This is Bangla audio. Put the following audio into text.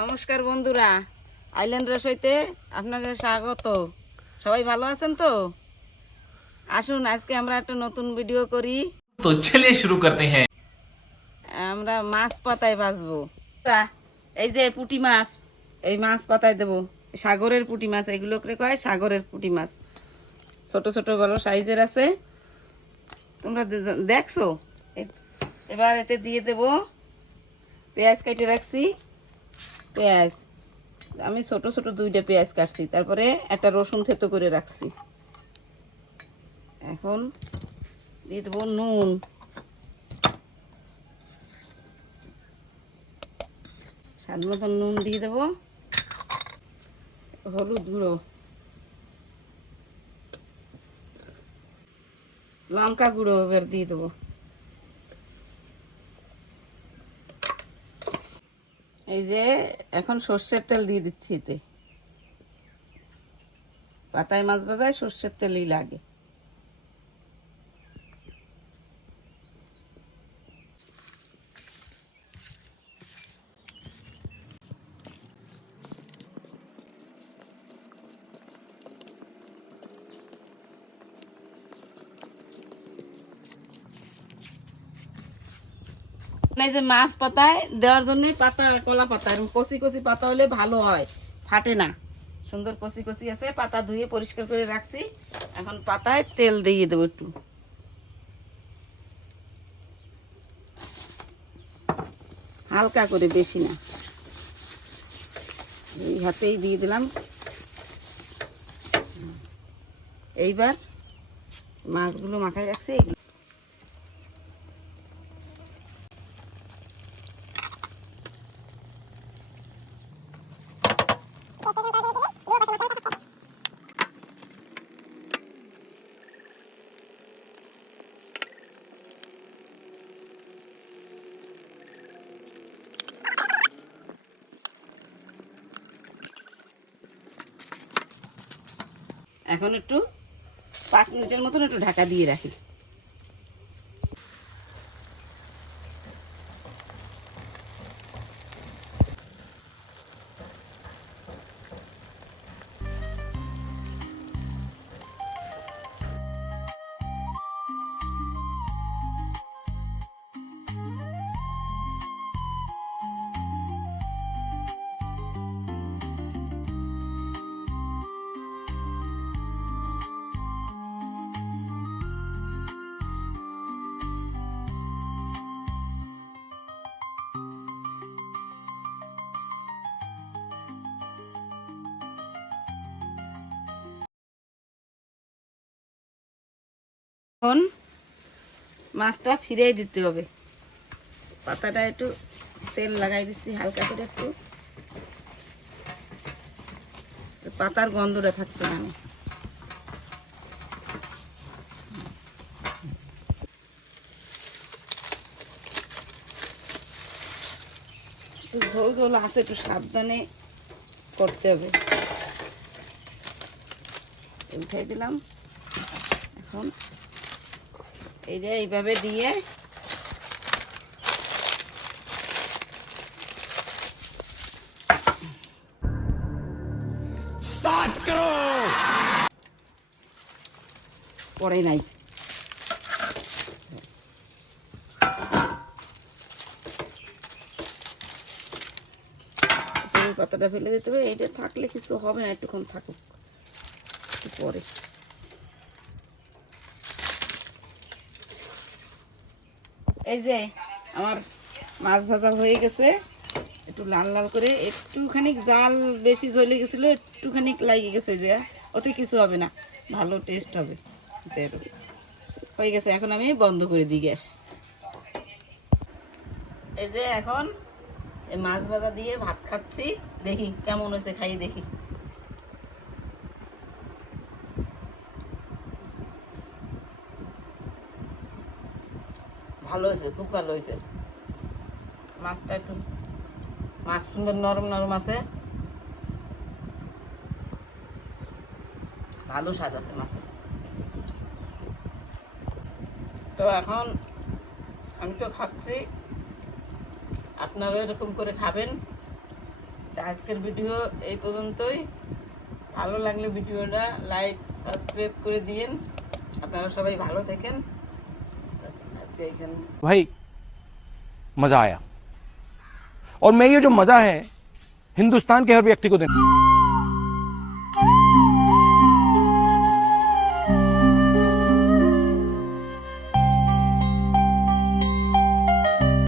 নমস্কার বন্ধুরা, আইল্যান্ড রসইতে আপনাদের স্বাগত। সবাই ভালো আছেন তো? আসুন আজকে আমরা একটা নতুন ভিডিও করি। তো চলিए শুরু করতে হ্যাঁ। আমরা মাছ পাতায় ভাজবো। এই যে পুঁটি মাছ, এই মাছ পাতায় দেবো। সাগরের পুঁটি মাছ, এগুলোকে কয় সাগরের পুঁটি মাছ। ছোট ছোট বড় সাইজের আছে, তোমরা দেখছো। এবার এতে দিয়ে দেব পেঁয়াজ কেটে রাখছি। পেঁয়াজ আমি ছোট ছোট দুইটা পেঁয়াজ কাটছি, তারপরে একটা রসুন থেতো করে রাখছি। এখন দিয়ে দেবো নুন, স্বাদ মতন নুন দিয়ে দেবো, হলুদ গুঁড়ো, লঙ্কা গুঁড়ো এবার দিয়ে দেবো। এই যে এখন সর্ষের তেল দিয়ে দিচ্ছি। এতে পাতায় মাছ ভাজায় সর্ষের তেলই লাগে। এই যে মাছ পাতায় দেওয়ার জন্য পাতা, কলা পাতা, এরকম কচি কচি পাতা হলে ভালো হয়, ফাটে না। সুন্দর কচি কচি আছে, পাতা ধুয়ে পরিষ্কার করে রাখছি। এখন পাতায় তেল দিয়ে দেবো একটু, হালকা করে, বেশি না। এই হাতেই দিয়ে দিলাম। এইবার মাছগুলো মাখায় রাখছি, এখন একটু 5 মিনিটের মতন একটু ঢাকা দিয়ে রাখি। এখন মাছটা ফিরিয়ে দিতে হবে। পাতাটা একটু তেল লাগাই দিচ্ছি হালকা করে, একটু পাতার গন্ধটা থাকতে হবে। একটু ঝোল ঝোল আছে, একটু সাবধানে করতে হবে। উঠাই দিলাম। এখন এই যে এইভাবে দিয়ে পরে নাই, পাতাটা ফেলে দিতে হবে। এইটা থাকলে কিছু হবে না, একটুক্ষণ থাকুক, একটু পরে। এই যে আমার মাছ ভাজা হয়ে গেছে, একটু লাল লাল করে। একটুখানি জাল বেশি জ্বলে গেছিল, একটুখানি লাগিয়ে গেছে, যে ওতে কিছু হবে না, ভালো টেস্ট হবে। হয়ে গেছে, এখন আমি বন্ধ করে দিই গ্যাস। এই যে এখন এই মাছ ভাজা দিয়ে ভাত খাচ্ছি। দেখি কেমন হয়েছে, খাই দেখি। ভালো হয়েছে, খুব ভালো হয়েছে। মাছটা একটু, মাছ সুন্দর নরম নরম আছে, ভালো স্বাদ আছে মাছের। তো এখন আমি তো খাচ্ছি, আপনারাও এরকম করে খাবেন। তো আজকের ভিডিও এই পর্যন্তই। ভালো লাগলে ভিডিওটা লাইক সাবস্ক্রাইব করে দিয়েন। আপনারা সবাই ভালো থাকেন। আজকে এখানে भाई मजा आया और मैं ये जो मजा है हिंदुस्तान के हर व्यक्ति को देना